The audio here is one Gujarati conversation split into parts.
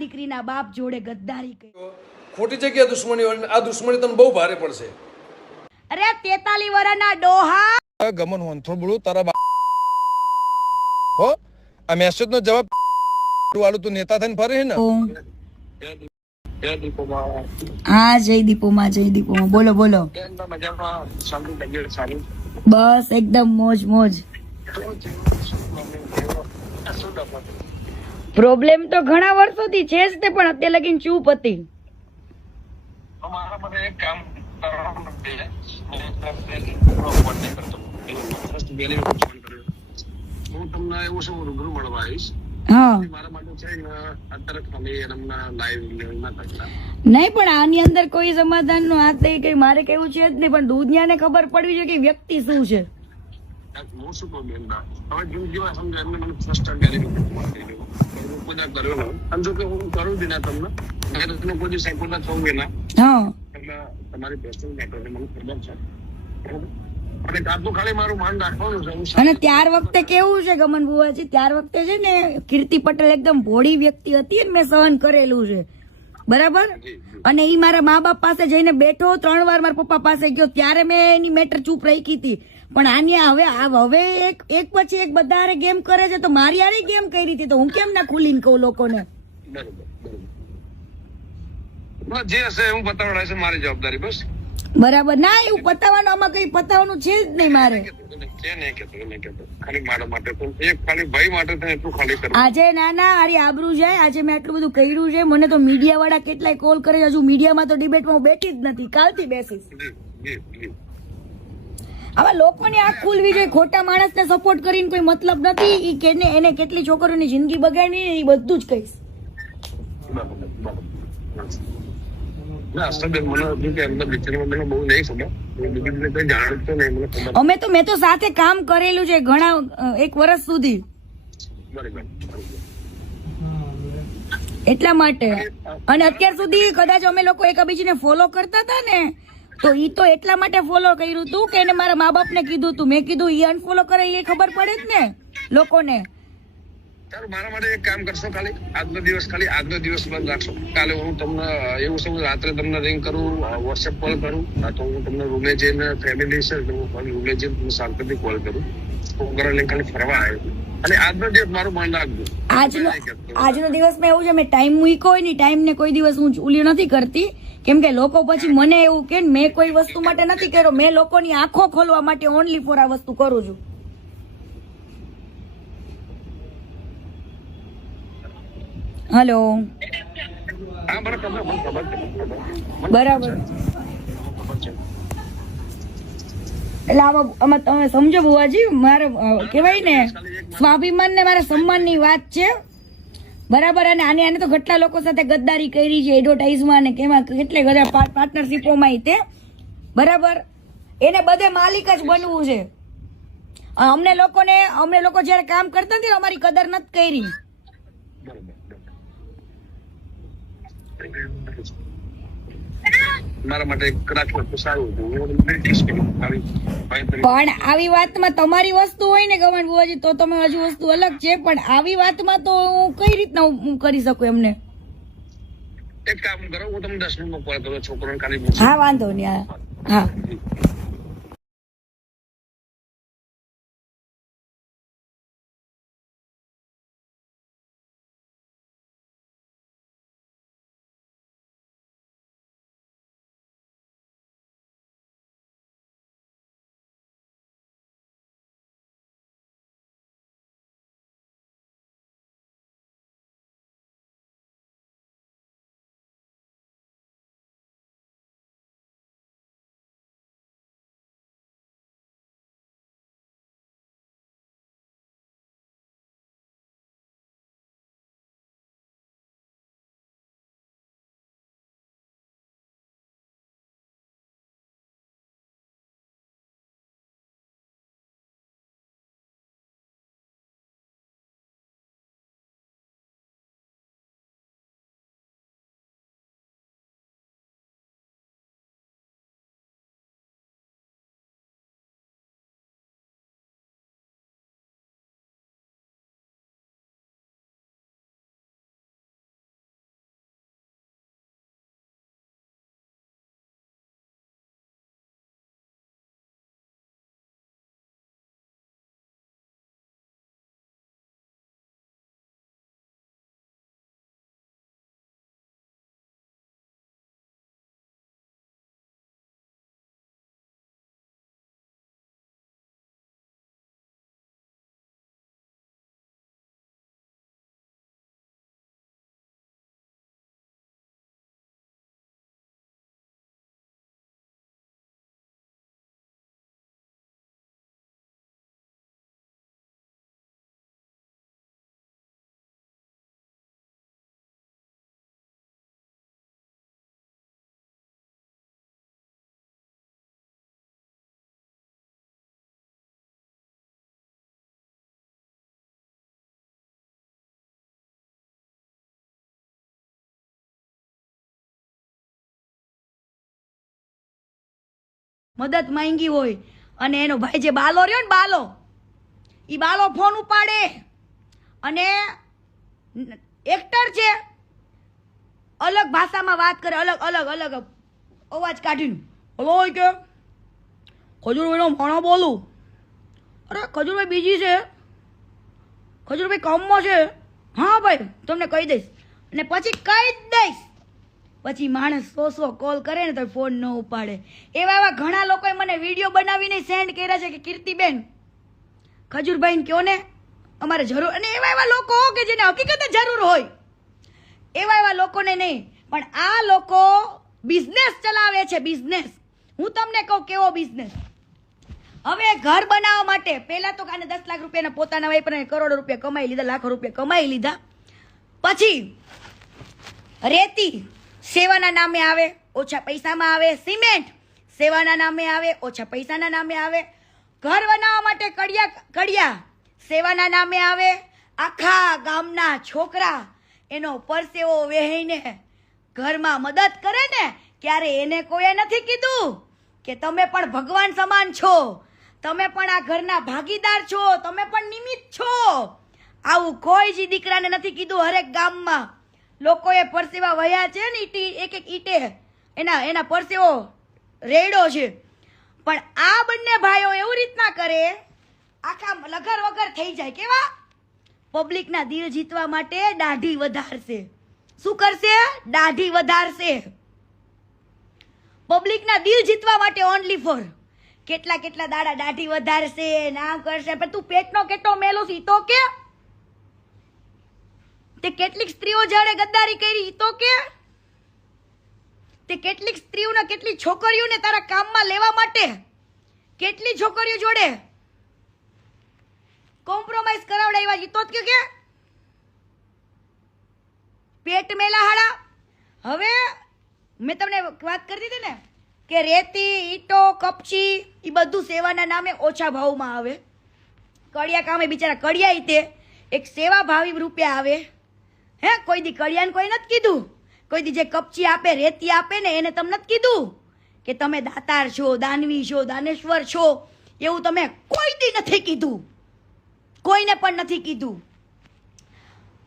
દીકરીના બાપ જોડે ગદ્દારી કરી. ખોટી જગ્યાએ દુશ્મની હોય આ દુશ્મની તને બહુ ભારે પડશે. અરે 43 વર્ષના ડોહા ગમન હોનથો બોલું તારા હો આ મેસેજ નો જવાબ વાળું તું નેતા થઈને ફરે ને. હા જયદીપોમાં બોલો બોલો. બસ એકદમ મોજ મોજ. પ્રોબ્લેમ તો ઘણા વર્ષોથી છે જ તે પણ અત્યારે લગીને ચૂપ હતી. નહીં પણ આની અંદર કોઈ સમાધાન નો હાથ નહીં કઈ મારે કેવું છે જ નહીં પણ દુનિયાને ખબર પડવી જોઈએ કે વ્યક્તિ શું છે. અને ત્યાર વખતે કેવું છે ગમન બુવાજી, ત્યાર વખતે છે ને કીર્તિ પટેલ એકદમ ભોળી વ્યક્તિ હતી ને મેં સહન કરેલું છે બરાબર. અને ઈ મારા મા બાપ પાસે જઈને બેઠો 3 વાર મારા પપ્પા પાસે ગયો ત્યારે મેં એની મેટર ચૂપ રાખી હતી. પણ આની હવે એક પછી એક બધા ગેમ કરે છે તો મારી આરે ગેમ કરી હતી તો હું કેમ ના ખુલીને કહું લોકોને. જે હશે હું બતાવડા છે મારી જવાબદારી બસ. બરાબર ના એવું પતાવવાનું આમાં કઈ પતાવવાનું છે જ નહીં મારે. આજે નાના આરી આબરૂ જાય. આજે મેં આટલું બધું કર્યું છે. મને તો મીડિયા વાળા કેટલાય કોલ કરે. હજુ મીડિયામાં તો ડિબેટમાં હું બેઠી જ નથી. કાલથી બેસીશ. આવા લોકોની આંખ ખુલવી જોઈએ. ખોટા માણસને સપોર્ટ કરીને કોઈ મતલબ નથી. ઈ કેને એને કેટલી છોકરીઓની જિંદગી બગાડી એ બધું જ કહીશ. મેં તો સાથે કામ કરેલું છે ઘણા 1 વર્ષ સુધી એટલા માટે. અને અત્યાર સુધી કદાચ અમે લોકો એકબીજાને ફોલો કરતા હતા ને તો ઈ તો એટલા માટે ફોલો કર્યું હતું કે એને મારા મા બાપ ને કીધું હતું. મેં કીધું ઈ અનફોલો કરે એ ખબર પડે જ ને લોકોને. મારા માટે એક કામ કરશો, ખાલી આજનો દિવસ બંધ રાખશો. કાલે હું તમને એવું છે રાત્રે તમને રિંગ કરું, વોટ્સએપ કોલ કરું, તો હું તમને રૂમે જઈને ફેમિલી છે રૂમે જઈને શાંતિથી કોલ કરું. છોકરા લઈને ખાલી ફરવા આવ્યો અને આજનો દિવસ મારું મન રાખજો. આજનો દિવસમાં એવું છે મેં ટાઈમ મૂક્યો હોય ને ટાઈમ ને કોઈ દિવસ હું ઉલી નથી કરતી કેમ કે લોકો પછી મને એવું કે મેં કોઈ વસ્તુ માટે નથી કર્યો. મેં લોકોની આંખો ખોલવા માટે ઓનલી ફોર આ વસ્તુ કરું છું. હેલો બરાબર. એટલે આમાં તમે સમજો બુવાજી મારે કેવાય ને સ્વાભિમાન ને મારા સન્માન ની વાત છે બરાબર. અને આને તો કેટલા લોકો સાથે ગદ્દારી કરી છે એડવર્ટાઇઝમાં ને કેમાં કેટલે બધા પાર્ટનરશીપોમાં તે બરાબર. એને બધે માલિક જ બનવું છે. અમને લોકો જયારે કામ કરતા ને અમારી કદર નથી કરી. પણ આવી વાતમાં તમારી વસ્તુ હોય ને ગમન બુવાજી તો તમે હજુ વસ્તુ અલગ છે. પણ આવી વાતમાં તો હું કઈ રીતના હું કરી શકું એમને. એક કામ કરો હું તમને 10 મિનિટમાં કોલ કરું. છોકરોને ખાલી હા વાંધો નહીં. હા મદદ માંગી હોય અને એનો ભાઈ જે બાલો રહ્યો ને એ બાલો ફોન ઉપાડે અને એક્ટર છે અલગ ભાષામાં વાત કરે, અલગ અવાજ કાઢીને હલો કે ખજૂરભાઈનો ભાણો બોલું, અરે ખજૂરભાઈ બીજી છે, ખજૂરભાઈ કામમાં છે, હા ભાઈ તમને કહી દઈશ, અને પછી કહી જ દઈશ. પછી માણસ 100 કોલ કરે ને તો ફોન ન ઉપાડે. એવા ઘણા લોકોએ મને વિડીયો બનાવીને સેન્ડ કર્યા છે કે કીર્તિબેન ખજૂરભાઈને કહો ને અમારે જરૂર, અને એવા લોકો કે જેને હકીકતે જરૂર હોય એવા લોકોને નહીં, પણ આ લોકો બિઝનેસ ચલાવે છે, બિઝનેસ. હું તમને કહું કેવો બિઝનેસ. હવે ઘર બનાવવા માટે પહેલા તો કાને 10 લાખ રૂપિયાના પોતાના વાપરીને કરોડો રૂપિયા કમાઈ લીધા, લાખો રૂપિયા કમાઈ લીધા. પછી રેતી સેવાના નામે આવે, ઓછા પૈસામાં આવે. સિમેન્ટ સેવાના નામે આવે, ઓછા પૈસાના નામે આવે. ઘર બનાવવા માટે કડિયા સેવાના નામે આવે. આખા ગામના છોકરા એનો પરસેવો વહેઈને ઘરમાં મદદ કરે ને, ક્યારે એને કોઈએ નથી કીધું કે તમે પણ ભગવાન સમાન છો, તમે પણ આ ઘરના ભાગીદાર છો, તમે પણ નિમિત્ત છો. આવું કોઈ જ દીકરાને નથી કીધું. હરેક ગામમાં લોકોએ પરસેવા વહ્યા છે ને, એક ઈટે એના પરસેવો રેડો છે. પણ આ બંને ભાઈઓ એવું રીતના કરે, આખા લગર વગર થઈ જાય. કેવા? પબ્લિકના દિલ જીતવા માટે દાઢી વધારશે. શું કરશે? દાઢી વધારશે. પબ્લિકના દિલ જીતવા માટે ઓનલી ફોર કેટલા દાડા દાઢી વધારશે, નામ કરશે. પણ તું પેટનો કેટલો મેલો છે તો કે, તે કેટલીક સ્ત્રીઓ જાણે ગદ્દારી કરી તો કે, તે કેટલીક સ્ત્રીઓને કેટલી છોકરીઓને તારા કામમાં લેવા માટે કેટલી છોકરીઓ જોડે કોમ્પ્રોમાઇઝ કરાવડાવ્યા તો કે પેટ મેલા હાડા. હવે મેં તમને વાત કરી દીધી ને કે રેતી, ઈટો, કપચી એ બધું સેવાના નામે ઓછા ભાવમાં આવે. કડિયા કામે બિચારા કડિયા તે એક સેવા ભાવી રૂપિયા આવે. હે કોઈ દી કડિયાને કોઈ નથી કીધું, કોઈ દી જે કપચી આપે, રેતી આપે ને એને તમને નથી કીધું કે તમે દાતાર છો, દાનવી છો, દાનેશ્વર છો. એવું તમે કોઈ દી નથી કીધું, કોઈને પણ નથી કીધું.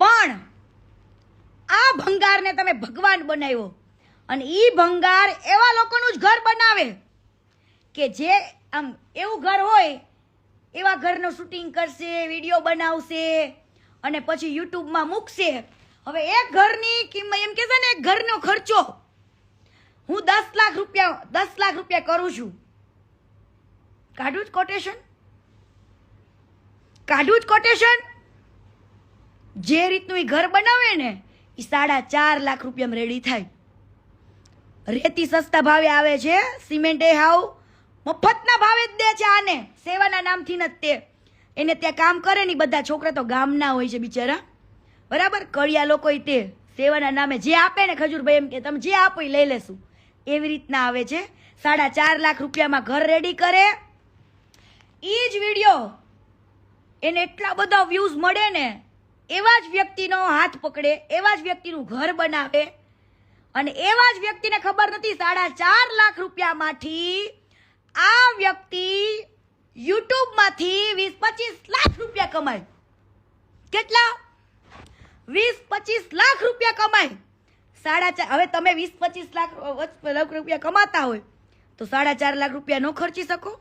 પણ આ ભંગારને તમે ભગવાન બનાવ્યો, અને ઈ ભંગાર એવા લોકોનું જ ઘર બનાવે કે જે આમ એવું ઘર હોય એવા ઘરનું શૂટિંગ કરશે, વિડીયો બનાવશે અને પછી યુટ્યુબમાં મૂકશે. હવે એક ઘરની કિંમત એમ કે છે ને, એક ઘરનો ખર્ચો હું 10 લાખ રૂપિયા કરું છું. કાઢું જ કોટેશન. જે રીતનું એ ઘર બનાવે ને એ 4.5 લાખ રૂપિયામાં રેડી થાય. રેતી સસ્તા ભાવે આવે છે, સિમેન્ટ એ હાવ મફતના ભાવે જ દે છે. આને સેવાના નામથી નથી. તે એને ત્યાં કામ કરે ને બધા છોકરા તો ગામના હોય છે બિચારા, બરાબર. કડિયા લોકો તે સેવાના નામે જે આપે ને, ખજૂરભાઈ એમ કે તમે જે આપો એ લઈ લેશું, એવી રીતના આવે છે. 4.5 લાખ રૂપિયામાં ઘર રેડી કરે. એ જ વિડીયો એને એટલા બધા વ્યૂઝ મળે ને, એવા જ વ્યક્તિનો હાથ પકડે, એવા જ વ્યક્તિનું ઘર બનાવે, અને એવા જ વ્યક્તિને ખબર નથી 4.5 લાખ રૂપિયામાંથી આ વ્યક્તિ યુટ્યુબમાંથી 20-25 લાખ રૂપિયા કમાય. કેટલા? 20-25 લાખ રૂપિયા કમાય. 4.5. હવે તમે 20-25 લાખ રૂપિયા કમાતા હોય તો 4.5 લાખ રૂપિયા ન ખર્ચી શકો?